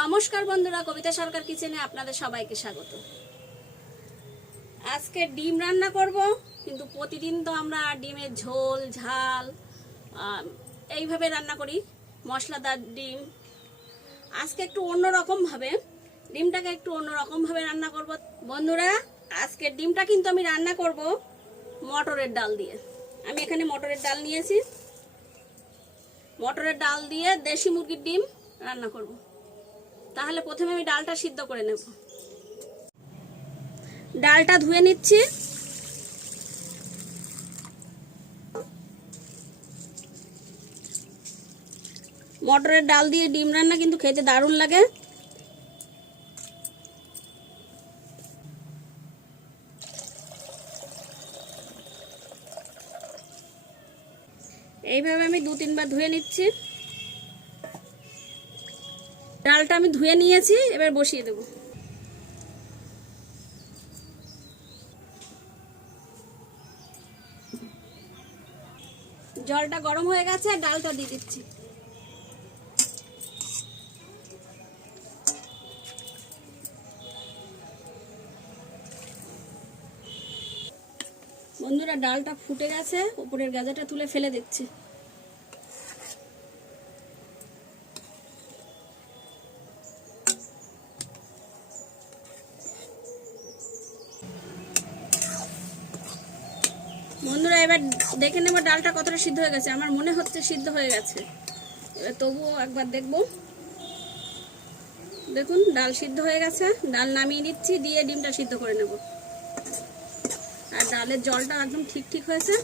নমস্কার বন্ধুরা, কবিতা সরকার কিচেনে আপনাদের সবাইকে স্বাগত। আজকে ডিম রান্না করব, কিন্তু প্রতিদিন তো আমরা ডিমের ঝোল, ঝাল এইভাবে রান্না করি, মশলাদার ডিম। আজকে একটু অন্যরকম ভাবে ডিমটাকে একটু অন্যরকম ভাবে রান্না করব। বন্ধুরা আজকের ডিমটা কিন্তু আমি রান্না করব মটরের ডাল দিয়ে। আমি এখানে মটরের ডাল নিয়েছি। মটরের ডাল দিয়ে দেশি মুরগির ডিম রান্না করব। তাহলে প্রথমে আমি ডালটা সিদ্ধ করে নেব। ডালটা ধুয়ে নিচ্ছি। মটরের ডাল দিয়ে ডিম রান্না কিন্তু খেতে দারুণ লাগে। এইভাবে আমি দু তিনবার ধুয়ে নিচ্ছি। ডালটা আমি ধুয়ে নিয়েছি, এবার বসিয়ে দেব। জলটা গরম হয়ে গেছে, আর ডালটা দিয়ে দিচ্ছি। বন্ধুরা, ডালটা ফুটে গেছে উপরের গাজাটা তুলে ফেলে দিচ্ছি। বন্ধুরা, এবার দেখে নেব ডালটা কতটা সিদ্ধ হয়ে গেছে। আমার মনে হচ্ছে সিদ্ধ হয়ে গেছে। এবার তবুও একবার দেখব। দেখুন, ডাল সিদ্ধ হয়ে গেছে। ডাল নামিয়ে নিচ্ছি, দিয়ে ডিমটা সিদ্ধ করে নেব। আর ডালের জলটা একদম ঠিক ঠিক হয়েছে।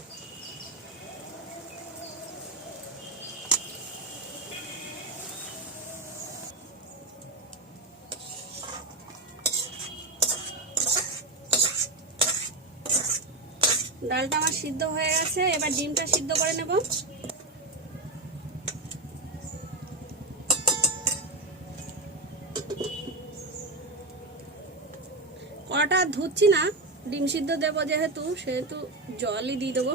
ডালটা আমার সিদ্ধ হয়ে গেছে, এবার ডিমটা সিদ্ধ করে নেব। আর ধুচ্ছি না, ডিম সিদ্ধ দেবো যেহেতু, সেহেতু জলই দিয়ে দেবো।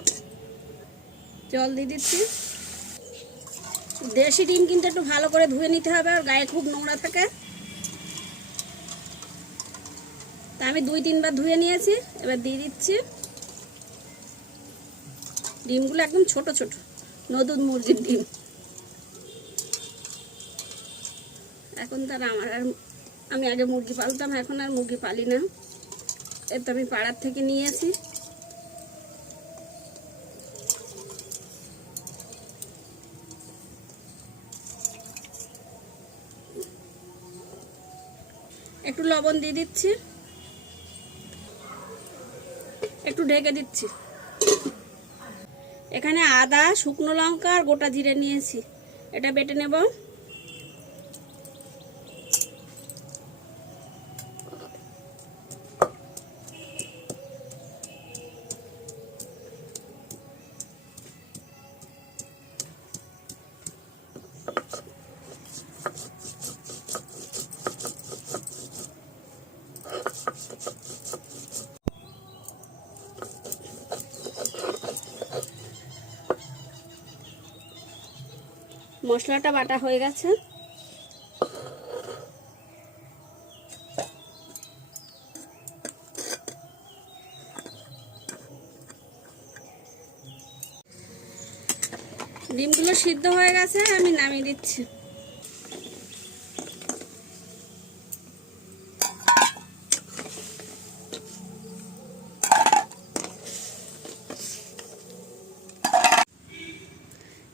জল দিয়ে দিচ্ছি। দেশি ডিম কিন্তু একটু ভালো করে ধুয়ে নিতে হবে, আর গায়ে খুব নোংরা থাকে। তা আমি দুই তিনবার ধুয়ে নিয়েছি, এবার দিয়ে দিচ্ছি। ডিমগুলো একদম ছোট ছোট। নতুন মুরগির ডিম। এখন তার আমার আর আমি আগে মুরগি পালতাম, এখন আর মুরগি পালি না। এ তো আমি পাড়ার থেকে নিয়েছি। একটু লবণ দিয়ে দিচ্ছি। একটু ঢেকে দিচ্ছি। এখানে আদা শুকনো লঙ্কা আর গোটা জিরে নিয়েছি। এটা বেটে নেব। মশলাটা বাটা হয়ে গেছে। ডিমগুলো সিদ্ধ হয়ে গেছে আমি নামিয়ে দিচ্ছি।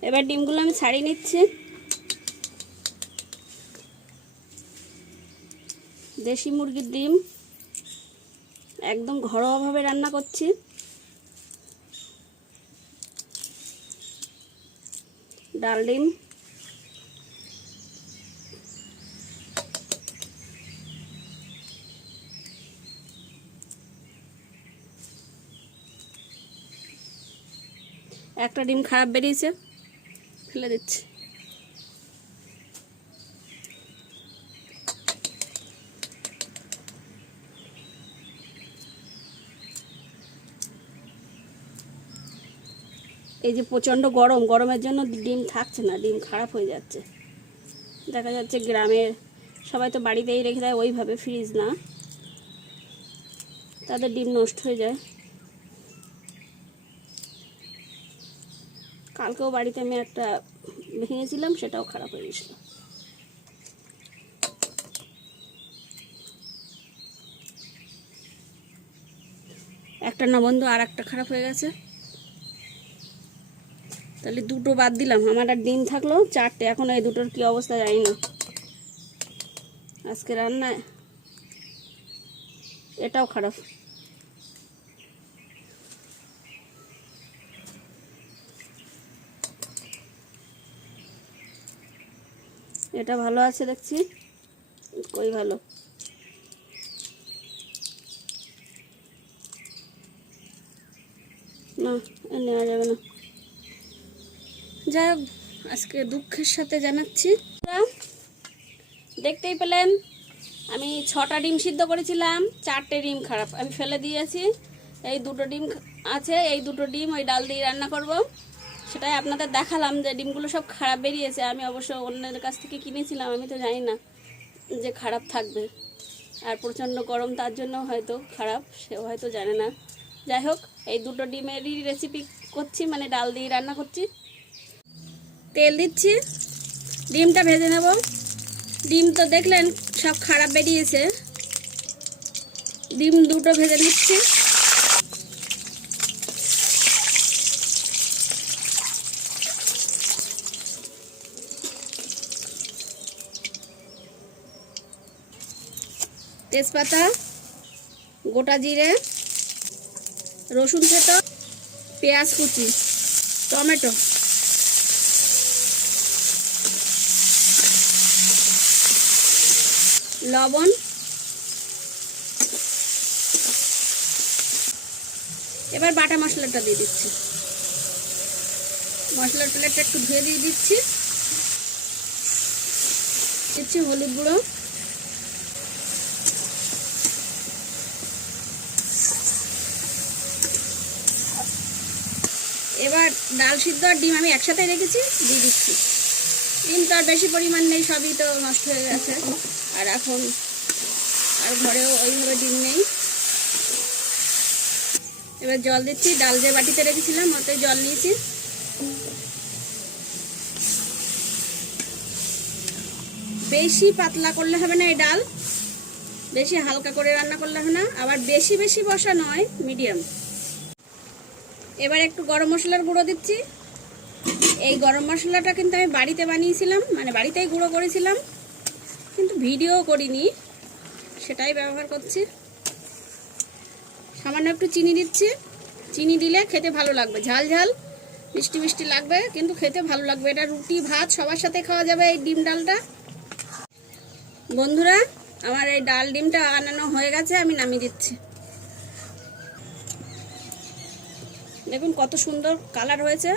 এবার ডিমগুলো আমি ছাড়িয়ে নিচ্ছি। দেশি মুরগির ডিম। একদম ঘরোয়াভাবে রান্না করছি। ডাল ডিম। একটা ডিম খারাপ বেরিয়েছে। ফেলে দিচ্ছি। এই যে প্রচণ্ড গরম, গরমের জন্য ডিম থাকছে না, ডিম খারাপ হয়ে যাচ্ছে। দেখা যাচ্ছে গ্রামের সবাই তো বাড়িতেই রেখে দেয়, ওইভাবে ফ্রিজ না। তাদের ডিম নষ্ট হয়ে যায়। কালকেও বাড়িতে আমি একটা ভেঙেছিলাম, সেটাও খারাপ হয়ে গেছিল। একটা না বন্ধু, আর একটা খারাপ হয়ে গেছে। তাহলে দুটো বাদ দিলাম। আমার আর ডিম থাকল, চারটে। এখন এই দুটোর কি অবস্থা জানি না। আজকে রান্নায় এটাও খারাপ। এটা ভালো আছে দেখছি। কই ভালো। না নেওয়া যাবে না। যাই হোক, আজকে দুঃখের সাথে জানাচ্ছি। দেখতেই পেলেন, আমি ছটা ডিম সিদ্ধ করেছিলাম, চারটে ডিম খারাপ আমি ফেলে দিয়েছি। এই দুটো ডিম আছে, এই দুটো ডিম ওই ডাল দিয়ে রান্না করব। সেটাই আপনাদের দেখালাম যে ডিমগুলো সব খারাপ বেরিয়েছে। আমি অবশ্য অন্যের কাছ থেকে কিনেছিলাম, আমি তো জানি না যে খারাপ থাকবে। আর প্রচণ্ড গরম, তার জন্য হয়তো খারাপ, সেও হয়তো জানে না। যাই হোক, এই দুটো ডিমেরই রেসিপি করছি মানে ডাল দিয়ে রান্না করছি। তেল দিচ্ছি, ডিমটা ভেজে নেব। ডিম তো দেখলেন সব খারাপ বেরিয়েছে। ডিম দুটো ভেজে নিচ্ছি। তেজপাতা, গোটা জিরে, রসুন থেতো, পেঁয়াজ কুচি, টমেটো। লবণ। এবার বাটা মশলাটা দিয়ে দিচ্ছি। মশলার প্লেটটা একটু ধুয়ে দিয়ে দিচ্ছি। দিচ্ছি হলুদ গুঁড়ো এবার ডাল সিদ্ধ আর ডিম আমি একসাথে রেখেছি, দিয়ে দিচ্ছি। ডিম তো আর বেশি পরিমাণ নেই, সবই তো নষ্ট হয়ে গেছে। আর এখন আর ঘরেও ওইভাবে ডিম নেই। এবার জল দিচ্ছি, ডাল যে বাটিতে রেখেছিলাম, ওতে জল নিয়েছি। বেশি পাতলা করলে হবে না এই ডাল, বেশি হালকা করে রান্না করলে হবে না, আবার বেশি বেশি বসা নয়, মিডিয়াম। এবার একটু গরম মশলার গুঁড়ো দিচ্ছি। এই গরম মশলাটা কিন্তু আমি বাড়িতে বানিয়েছিলাম মানে বাড়িতেই গুঁড়ো করেছিলাম, কিন্তু ভিডিও করিনি, সেটাই ব্যবহার করছি। সামান্য একটু চিনি দিচ্ছি। চিনি দিলে খেতে ভালো লাগবে, ঝাল ঝাল, মিষ্টি মিষ্টি লাগবে, কিন্তু খেতে ভালো লাগবে। এটা রুটি, ভাত সবার সাথে খাওয়া যাবে এই ডিম ডালটা। বন্ধুরা, আমার এই ডাল ডিমটা আনানো হয়ে গেছে, আমি নামিয়ে দিচ্ছি। দেখুন কত সুন্দর কালার হয়েছে।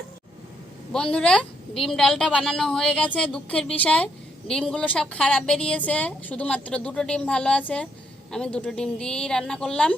বন্ধুরা, ডিম ডালটা বানানো হয়ে গেছে, দুঃখের বিষয়। ডিমগুলো সব খারাপ বেরিয়েছে, শুধুমাত্র দুটো ডিম ভালো আছে। আমি দুটো ডিম দিয়েই রান্না করলাম।